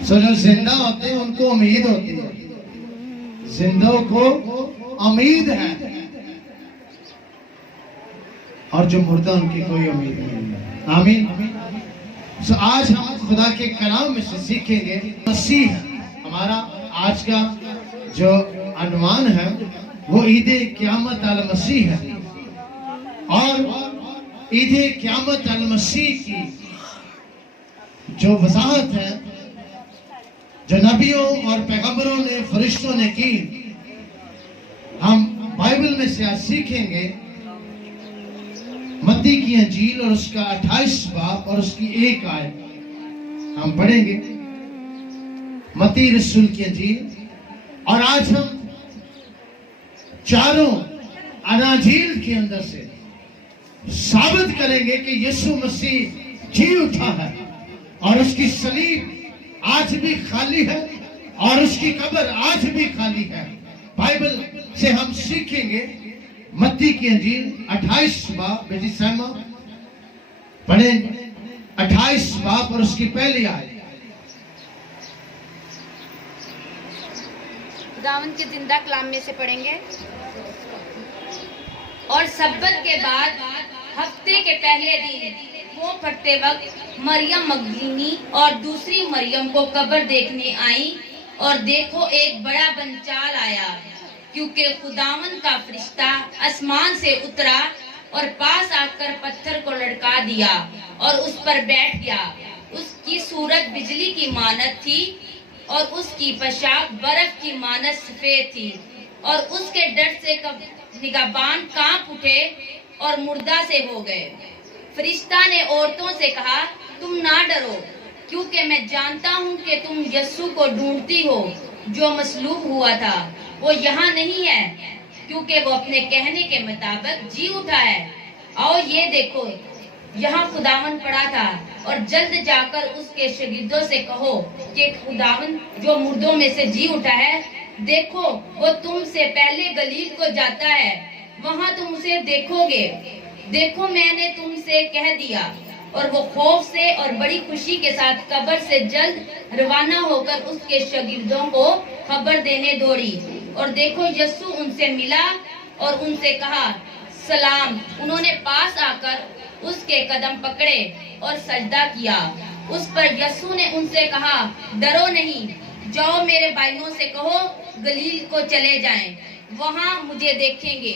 जो जिंदा होते हैं उनको उम्मीद होती है, जिंदों को उम्मीद है, और जो मुर्दा उनकी कोई उम्मीद नहीं है। आमीन। तो आज हम खुदा के कलाम में से सीखेंगे मसीह। हमारा आज का जो अनुमान है वो ईद क़यामत अल मसीह है, और ईद क़यामत अल मसीह की जो वजाहत है, जो नबियों और पैगंबरों ने, फरिश्तों ने की, हम बाइबल में से आज सीखेंगे। मत्ती की अंजील और उसका 28 बाब और उसकी 1 आयत हम पढ़ेंगे। मत्ती रसूल की अंजील। और आज हम चारों अनाजील के अंदर से साबित करेंगे कि यीशु मसीह जी उठा है, और उसकी सलीब आज भी खाली है, और उसकी कब्र आज भी खाली है। बाइबल से हम सीखेंगे मत्ती की अंजील 28 बाब। बेटी सहमा पढ़ें 28 बाब और उसकी पहली आयत। खुदावंद के जिंदा कलाम में से पढ़ेंगे। और सब्बत के बाद हफ्ते के पहले दिन वो फटते वक्त मरियम मगदलीनी और दूसरी मरियम को कब्र देखने आई, और देखो एक बड़ा भंचाल आया, क्योंकि खुदावंद का फरिश्ता आसमान से उतरा और पास आकर पत्थर को लटका दिया और उस पर बैठ गया। उसकी सूरत बिजली की मानत थी, और उसकी पोशाक बर्फ की मानत सफेद थी, और उसके डर से निगाहबान कांप उठे और मुर्दा से हो गए। फरिश्ता ने औरतों से कहा, तुम ना डरो, क्योंकि मैं जानता हूँ कि तुम यस्सु को ढूंढती हो, जो मसलूब हुआ था। वो यहाँ नहीं है, क्योंकि वो अपने कहने के मुताबिक जी उठा है। आओ ये देखो, यहाँ खुदावन पड़ा था, और जल्द जाकर उसके शागिर्दों से कहो कि खुदावन जो मुर्दों में से जी उठा है, देखो वो तुमसे पहले गलील को जाता है, वहाँ तुम उसे देखोगे। देखो मैंने तुमसे कह दिया। और वो खौफ से और बड़ी खुशी के साथ कब्र से जल्द रवाना होकर उसके शागिर्दों को खबर देने दौड़ी। और देखो यस्सु उनसे मिला और उनसे कहा, सलाम। उन्होंने पास आकर उसके कदम पकड़े और सजदा किया। उस पर यस्सु ने उनसे कहा, डरो नहीं, जाओ मेरे भाइयों से कहो गलील को चले जाएं, वहाँ मुझे देखेंगे।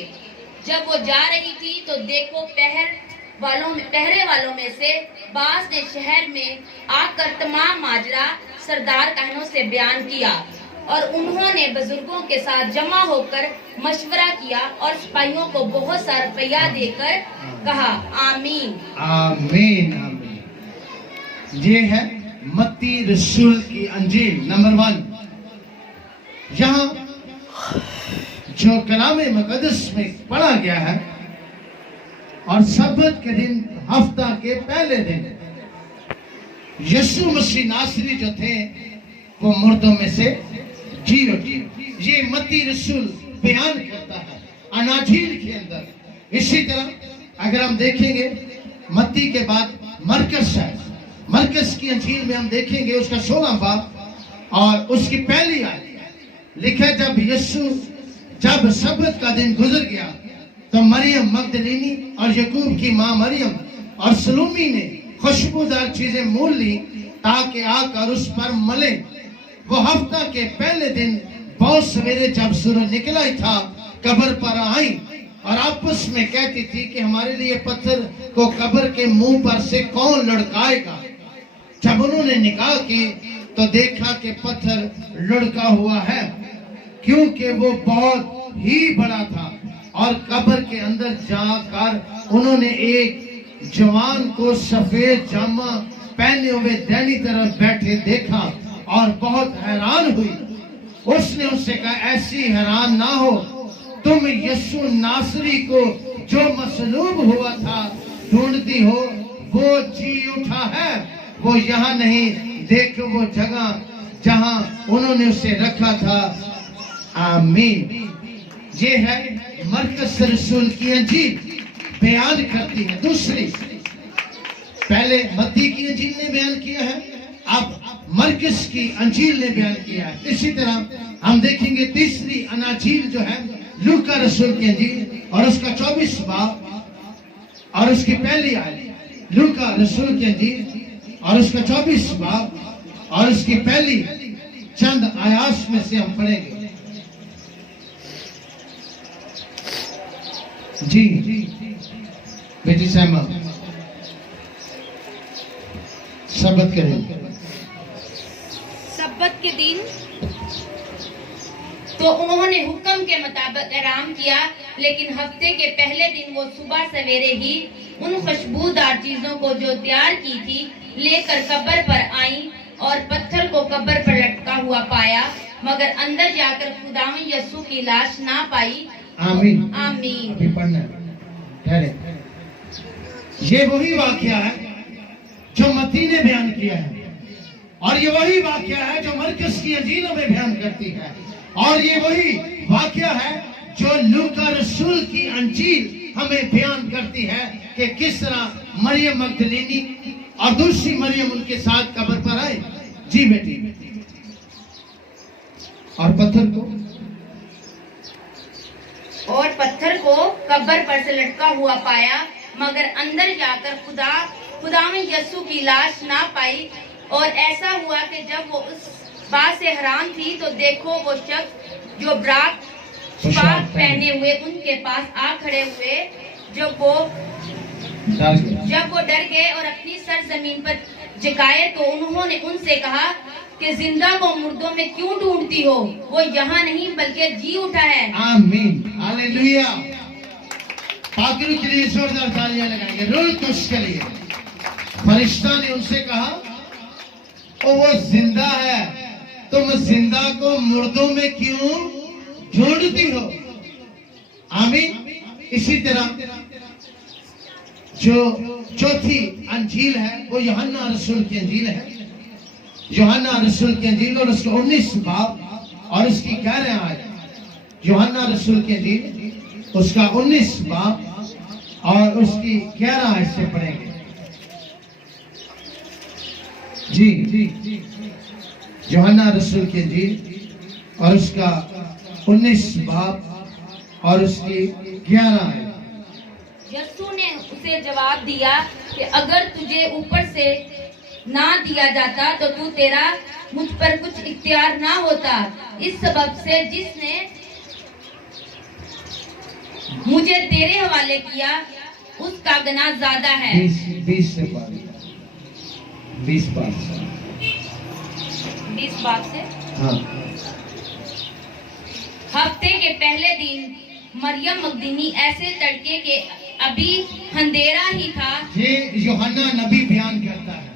जब वो जा रही थी तो देखो पहरे वालों में से बास ने शहर में आकर तमाम माजरा सरदार कहनों से बयान किया, और उन्होंने बुजुर्गों के साथ जमा होकर मशवरा किया और सिपाहियों को बहुत सारा रुपया देकर कहा, आमीन आमीन आमीन। ये है मत्ती रसूल की अंजील नंबर 1। यहाँ जो कलामे मुक़द्दस में पढ़ा गया है, और सब्बत के दिन हफ्ता के पहले दिन यीशु मसीह नासरी जो थे वो मुर्दों में से जी उठे। ये मत्ती रसूल बयान करता है अनाजील के अंदर। इसी तरह अगर हम देखेंगे मत्ती के बाद मरकस है, मरकस की अंजील में हम देखेंगे उसका 16 बाब और उसकी पहली आयत लिखा, जब यीशु जब सब्बत का दिन गुजर गया तो मरियम मगदलीनी और यकूब की माँ मरियम और सलोमी ने खुशबूदार चीजें मोल ली ताकि आकर उस पर मले। वो हफ्ता के पहले दिन बहुत सवेरे जब सूरज निकला ही था, कब्र पर आई और आपस में कहती थी कि हमारे लिए पत्थर को कब्र के मुंह पर से कौन लड़काएगा। जब उन्होंने निकाह की तो देखा कि पत्थर लड़का हुआ है, क्योंकि वो बहुत ही बड़ा था। और कब्र के अंदर जाकर उन्होंने एक जवान को सफेद जामा पहने हुए दैनी तरफ बैठे देखा और बहुत हैरान हुई। उसने उससे कहा, ऐसी हैरान ना हो, तुम यीशु नासरी को जो मसलूब हुआ था ढूंढती हो, वो जी उठा है, वो यहाँ नहीं, देखो वो जगह जहां उन्होंने उसे रखा था। आमीन। ये है मरकस रसूल की अंजील बयान करती है। दूसरी, पहले मत्ती की अंजील ने बयान किया है, अब मरकस की अंजील ने बयान किया है। इसी तरह हम देखेंगे तीसरी अनाजील जो है लूका रसूल की अंजील और उसका 24 बाब और उसकी पहली आयत। लूका रसूल की अंजील और उसका 24 बाब और उसकी पहली चंद आयात में से हम पढ़ेंगे। जी बेटी सहमा शब्द करें। सब्बत के दिन तो उन्होंने हुक्म के मुताबिक आराम किया, लेकिन हफ्ते के पहले दिन वो सुबह सवेरे ही उन खुशबूदार चीजों को जो तैयार की थी लेकर कब्र पर आई और पत्थर को कब्र पर लटका हुआ पाया, मगर अंदर जाकर खुदावन यीशु की लाश ना पाई। आमीन आमीन। अभी पढ़ना है। ठहरे। ये वही वाकया है जो मत्ती ने बयान किया है और ये वही वाकया है जो मरकस की अंजीलों में बयान करती है और ये वही वाकया है जो लूका रसूल की अंजील हमें बयान करती है कि किस तरह मरियम मगदलीनी और दूसरी मरियम उनके साथ कब्र पर आए। जी बेटी। और पत्थर को कब्र पर से लटका हुआ पाया, मगर अंदर जाकर खुदावन यीशु की लाश ना पाई। और ऐसा हुआ कि जब वो उस बात से हैरान थी तो देखो वो शख्स जो ब्राक पहने हुए उनके पास आ खड़े हुए। जब वो डर गए और अपनी सर जमीन पर झुकाए तो उन्होंने उनसे कहा कि जिंदा को मुर्दों में क्यों ढूंढती हो, वो यहाँ नहीं बल्कि जी उठा है। आमीन हालेलुया। पागल के लिए जोरदार तालियां लगाएंगे। रोल उसके लिए फरिश्ता ने उनसे कहा वो जिंदा है, तुम जिंदा को मुर्दों में क्यों ढूंढती हो। आमीन। इसी तरह जो चौथी अंजील है वो यूहन्ना रसूल की अंजील है। यूहन्ना रसूल की अंजील और उसका 19 बाब और उसकी 11 आयत। यूहन्ना रसूल की अंजील उसका 19 बाब और उसकी 11 आयत से पढ़ेंगे। जी यूहन्ना रसूल की अंजील और उसका 19 बाब और उसकी 11 आयत। यीशु ने उसे जवाब दिया कि अगर तुझे ऊपर से ना दिया जाता तो तेरा मुझ पर कुछ इख्तियार ना होता। इस सबब से जिसने मुझे तेरे हवाले किया उसका गुनाह ज्यादा है। 20 बात से हाँ। हफ्ते के पहले दिन मरियम मगदलीनी ऐसे तड़के के अभी अंधेरा ही था, ये यूहन्ना नबी बयान करता है,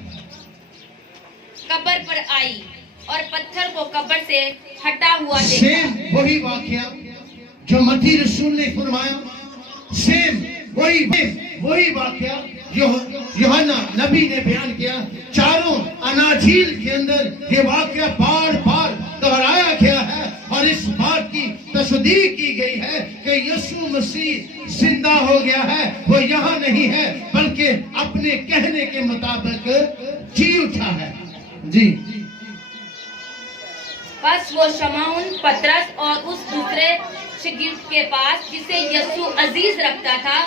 कब्र पर आई और पत्थर को कब्र से हटा हुआ देखा। सेम वही वाकया जो मत्ती रसूल ने फरमाया, सेम वही वाकया यूहन्ना नबी ने बयान किया। चारों अनाजील के अंदर ये वाकया बार बार दोहराया गया है और इस बात की तस्दीक की गई है कि यीशु मसीह जिंदा हो गया है। वो यहाँ नहीं है बल्कि अपने कहने के मुताबिक जी उठा है। जी। बस वो शमौन पतरस और उस दूसरे शागिर्द के पास जिसे यीशु अजीज रखता था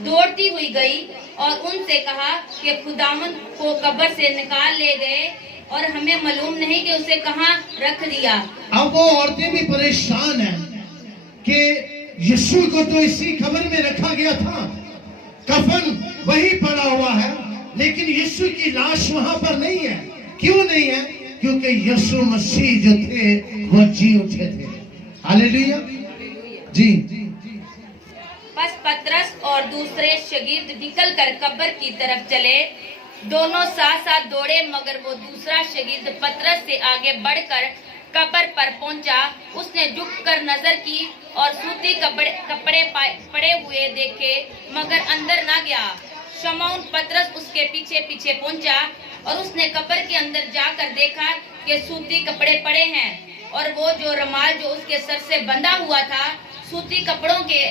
दौड़ती हुई गई और उनसे कहा कि खुदावंद को कब्र से निकाल ले गए और हमें मालूम नहीं कि उसे कहाँ रख दिया। अब वो औरतें भी परेशान हैं कि यीशु को तो इसी कब्र में रखा गया था, कफन वही पड़ा हुआ है, लेकिन यीशु की लाश वहां पर नहीं है। क्यों नहीं है? क्योंकि यीशु मसीह जो थे वो जी उठे थे। हालेलुया। जी। बस पतरस और दूसरे शागिर्द निकल कर कब्र की तरफ चले। दोनों साथ साथ दौड़े, मगर वो दूसरा शागिर्द पतरस से आगे बढ़कर कब्र पर पहुंचा। उसने झुककर नजर की और सूती कपड़े पड़े हुए देखे, मगर अंदर ना गया। शमौन पतरस उसके पीछे पीछे पहुंचा और उसने कब्र के अंदर जाकर देखा कि सूती कपड़े पड़े हैं और वो जो रुमाल जो उसके सर से बंधा हुआ था सूती कपड़ों के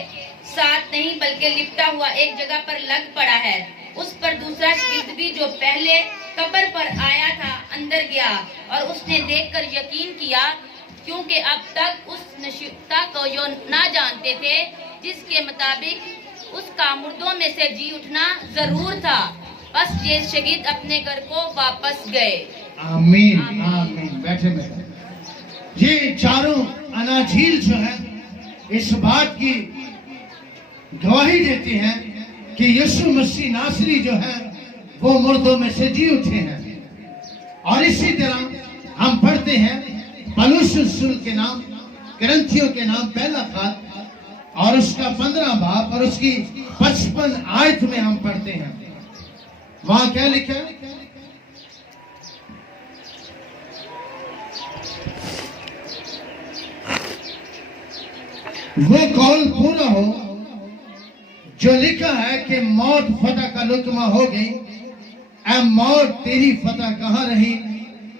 साथ नहीं बल्कि लिपटा हुआ एक जगह पर लग पड़ा है। उस पर दूसरा शगिर्द भी जो पहले कब्र पर आया था अंदर गया और उसने देखकर यकीन किया, क्योंकि अब तक उस नशिता को जो ना जानते थे, जिसके मुताबिक उसका मुर्दों में से जी उठना जरूर था। बस ये शगिर्द अपने घर को वापस गए। आमीन आमीन। बैठे बैठे। ये चारों अनाजील जो है इस बात की गवाही देते हैं कि यीशु मसीह नासरी जो है वो मुर्दों में से जी उठे हैं। और इसी तरह हम पढ़ते हैं पौलुस रसूल के नाम करंथियों के नाम पहला खत और उसका 15 बाब और उसकी 55 आयत में हम पढ़ते हैं। वहां क्या लिखा है? वो कौल पूरा हो जो लिखा है कि मौत फतह का लुकमा हो गई। ऐ मौत तेरी फतह कहाँ रही?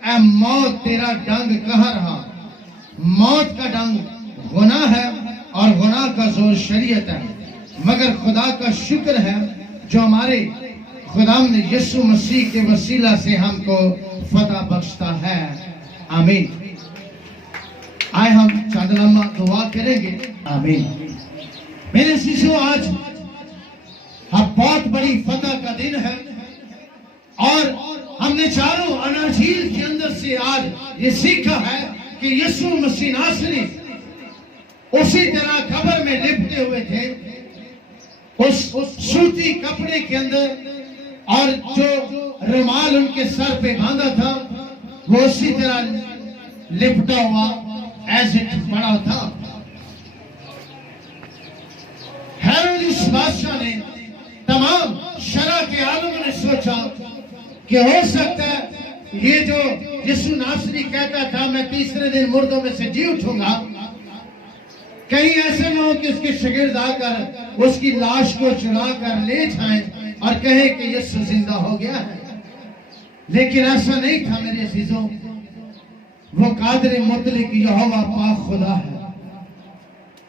ऐ मौत तेरा डंग कहाँ रहा? मौत का डंग गुनाह है और गुनाह का जोर शरीयत है, मगर खुदा का शुक्र है जो हमारे खुदा ने यीशु मसीह के वसीला से हमको फतह बख्शता है। आमीन। आए हम चादलामा दुआ करेंगे। आमीन। मेरे शिशु, आज अब बहुत बड़ी फतह का दिन है और हमने चारों अनाजील के अंदर से आज ये सीखा है कि यीशु मसीह नासरी उसी तरह कब्र में लिपटे हुए थे, उस सूती कपड़े के अंदर, और जो रुमाल उनके सर पे बांधा था वो उसी तरह लिपटा हुआ एज इट पड़ा था। हेरोदेस बादशाह ने, तमाम शरा के आलमों ने सोचा कि हो सकता है ये जो यीशु नासरी कहता था मैं तीसरे दिन मुर्दों में से जी उठूंगा, कहीं ऐसे न हो कि उसके शागिर्द आकर उसकी लाश को चुरा कर ले जाएं और कहे कि यीशु जिंदा हो गया है। लेकिन ऐसा नहीं था मेरे अजीजों। वो कादिर मुतलक यहोवा पाक खुदा है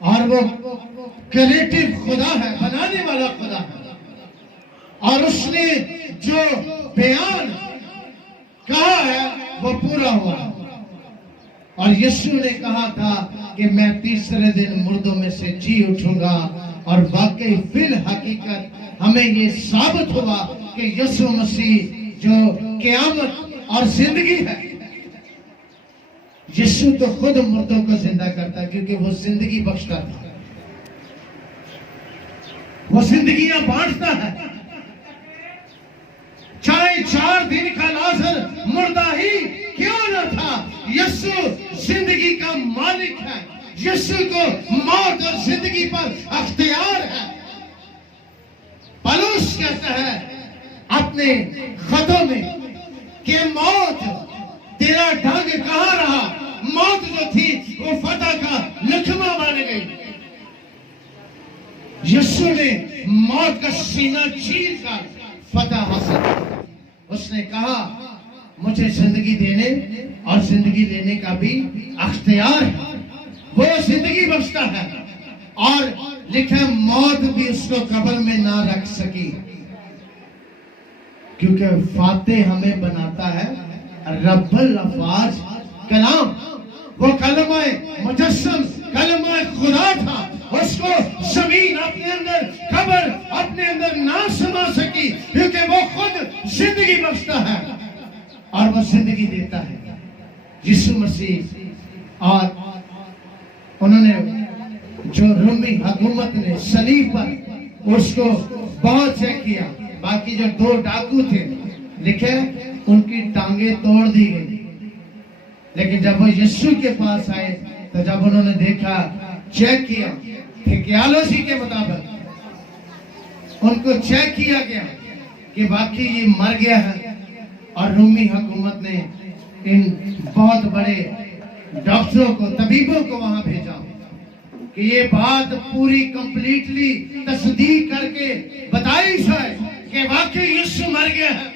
और वो क्रिएटिव खुदा है, बनाने वाला खुदा है। और उसने जो बयान कहा है वो पूरा हुआ। और यीशु ने कहा था कि मैं तीसरे दिन मुर्दों में से जी उठूंगा, और वाकई फिल हकीकत हमें ये साबित हुआ कि यीशु मसीह जो क़यामत और जिंदगी है, यीशु तो खुद मुर्दों को जिंदा करता, क्योंकि वो जिंदगी बख्शता था, वो जिंदगियां बांटता है। चाहे 4 दिन का लाजर मुर्दा ही क्यों न था, यीशु जिंदगी का मालिक है। यीशु को मौत और जिंदगी पर अख्तियार है। पौलुस कहता है अपने खतों में कि मौत तेरा ढंग कहाँ रहा? मौत जो थी वो फतह का लकमा बन गई। यीशु ने मौत का सीना चीर कर फतह हासिल की। उसने कहा मुझे जिंदगी देने और जिंदगी लेने का भी अख्तियार है। वो जिंदगी बख्शता है। और लिखा मौत भी उसको कब्र में ना रख सकी, क्योंकि फातेह हमें बनाता है रब्बुल अफ़वाज कलाम। वो कलमा मुजस्सम कलमा खुदा था, उसको जमीन अपने अंदर, कब्र अपने अंदर ना समा सकी, क्योंकि वो खुद जिंदगी बख्शता है और वो जिंदगी देता है। यीशु मसीह और उन्होंने जो रोमी हुकूमत ने सलीब पर उसको बहुत चेक किया। बाकी जो 2 डाकू थे, लिखे उनकी टांगे तोड़ दी गई। लेकिन जब वो यीशु के पास आए तो जब उन्होंने देखा, चेक किया, थियोलॉजी के मुताबिक उनको चेक किया गया कि बाकी ये मर गया है। और रोमी हुकूमत ने इन बहुत बड़े डॉक्टरों को, तबीबों को वहां भेजा कि ये बात पूरी कंप्लीटली तस्दीक करके बताई जाए कि वाकई यीशु मर गया है।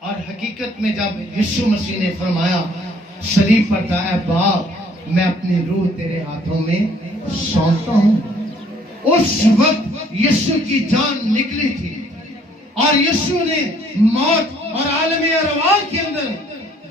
और हकीकत में जब यीशु मसीह ने फरमाया सलीब पर था, ऐ बाप मैं अपनी रूह तेरे हाथों में सौंपता हूं, उस वक्त यीशु की जान निकली थी। اور یسوع نے موت اور عالم ارواح کے اندر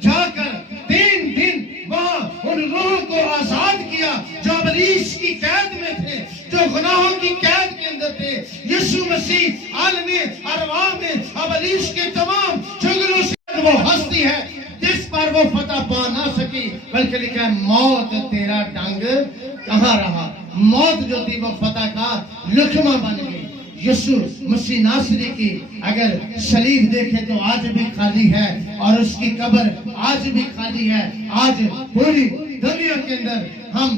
جا کر 3 دن وہاں ان روحوں کو آزاد کیا جو ابلیس کی قید میں تھے، جو گناہوں کی قید کے اندر تھے۔ یسوع مسیح عالم ارواح میں ابلیس کے تمام چنگلوں سے وہ ہستی ہے جس پر وہ فتح پا نہ سکی، بلکہ لکھا ہے موت تیرا ڈنگ کہاں رہا۔ موت جو تھی وہ فتح کا لقمہ بن گئی۔ یسوع مسیح ناصری کی اگر صلیب دیکھے تو آج بھی خالی ہے، اور اس کی قبر آج بھی خالی ہے۔ آج پوری دنیا کے اندر ہم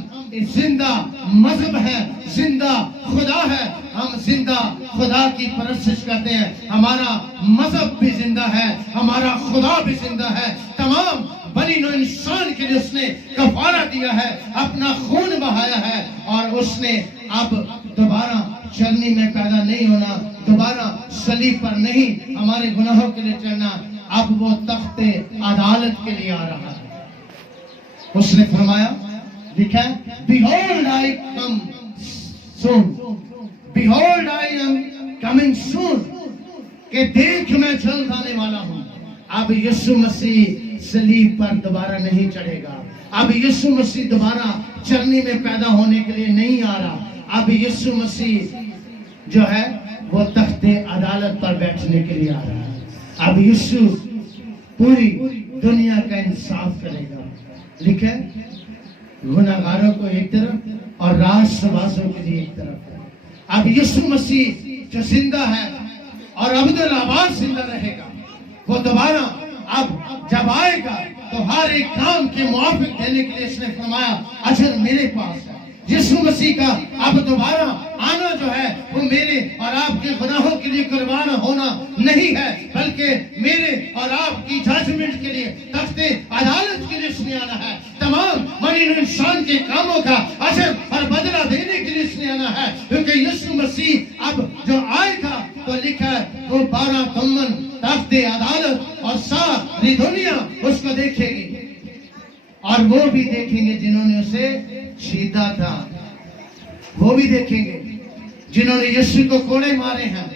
زندہ مذہب ہے، زندہ خدا ہے، ہم زندہ خدا کی پرستش کرتے ہیں۔ ہمارا مذہب بھی زندہ ہے، ہمارا خدا بھی زندہ ہے۔ تمام بنی نوع انسان کے لیے اس نے کفارہ دیا ہے، اپنا خون بہایا ہے، اور اس نے اب دوبارہ چرنی میں پیدا نہیں ہونا، دوبارہ صلیب پر نہیں ہمارے گناہوں کے لیے چڑھنا، اب وہ تخت عدالت کے لیے آ رہا ہے۔ اس نے فرمایا، لکھا ہے behold I come soon, behold I am coming soon، کہ دیکھ میں جلد آنے والا ہوں۔ اب یسوع مسیح صلیب پر دوبارہ نہیں چڑھے گا، اب یسوع مسیح دوبارہ چرنی میں پیدا ہونے کے لیے نہیں آ رہا، اب یسوع مسیح جو ہے وہ تخت عدالت پر بیٹھنے کے لیے آ رہا ہے۔ اب یسوع پوری دنیا کا انصاف کرے گا۔ لکھے گناہگاروں کو ایک طرف اور راست بازوں کے لیے ایک طرف ہے۔ اب یسوع مسیح جو زندہ ہے اور ابدالآباد زندہ رہے گا، وہ دوبارہ اب جب آئے گا تو ہر ایک کام کے موافق دینے کے لیے اس نے فرمایا اجر میرے پاس ہے۔ یسوع مسیح کا اب دوبارہ آنا جو ہے وہ میرے اور آپ کے گناہوں کے لیے قربان ہونا نہیں ہے، بلکہ میرے اور آپ کی ججمنٹ کے لیے، تخت عدالت کے لیے اس نے آنا ہے۔ تمام بنی نوع انسان کے کاموں کا اجر اور بدلہ دینے کے لیے اس نے آنا ہے، کیونکہ یسوع مسیح اب جو آئے گا تو لکھا ہے وہ 12 تمن تخت عدالت اور ساری دنیا اس کو دیکھے گی، اور وہ بھی دیکھیں گے جنہوں نے اسے چیتا تھا، وہ بھی دیکھیں گے جنہوں نے یسوع کو کوڑے مارے ہیں،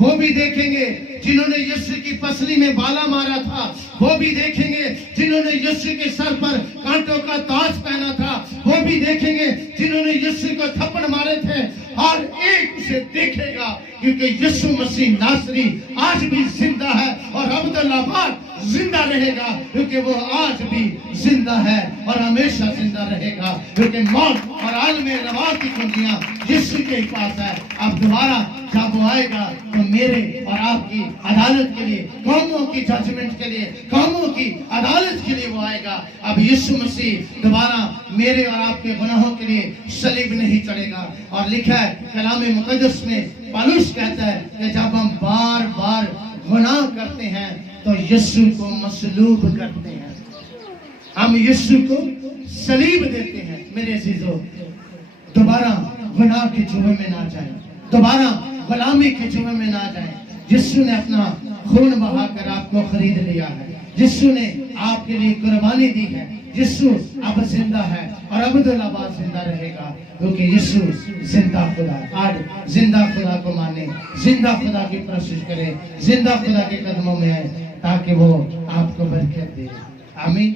وہ بھی دیکھیں گے جنہوں نے یسوع کی پسلی میں بالا مارا تھا، وہ بھی دیکھیں گے جنہوں نے یسوع کے سر پر کانٹوں کا تاج پہنا تھا، وہ بھی دیکھیں گے جنہوں نے یسوع کو تھپڑ مارے تھے۔ ہر ایک اسے دیکھے گا، کیونکہ یسوع مسیح ناصری آج بھی زندہ ہے اور ابدالآباد زندہ رہے گا، کیونکہ وہ آج بھی زندہ ہے اور ہمیشہ زندہ رہے گا، کیونکہ موت اور عالم ارواح کی کنجیاں یسوع کے پاس ہے۔ اب دوبارہ جب وہ آئے گا تو میرے اور آپ کی عدالت کے لیے، قوموں کی ججمنٹ کے لیے، قوموں کی عدالت کے لیے وہ آئے گا۔ اب یسوع مسیح دوبارہ میرے اور آپ کے گناہوں کے لیے صلیب نہیں چڑھے گا، اور لکھا ہے کلام مقدس میں پالوس کہتا ہے کہ جب ہم بار بار گناہ کرتے ہیں تو یسوع کو مصلوب کرتے ہیں، ہم یسوع کو صلیب دیتے ہیں۔ میرے عزیزو، دوبارہ گناہ کے جوے میں نہ جائیں، دوبارہ غلامی کے جوے میں نہ جائیں۔ یسوع نے اپنا خون بہا کر آپ کو خرید لیا ہے، یسوع نے آپ کے لیے قربانی دی ہے۔ یسوع اب زندہ ہے اور ابدالآباد زندہ رہے گا، کیونکہ یسوع زندہ خدا ہے۔ آج زندہ خدا کو مانے، زندہ خدا کی پرستش کرے، زندہ خدا کے قدموں میں آئے تاکہ وہ آپ کو برکت دے۔ آمین۔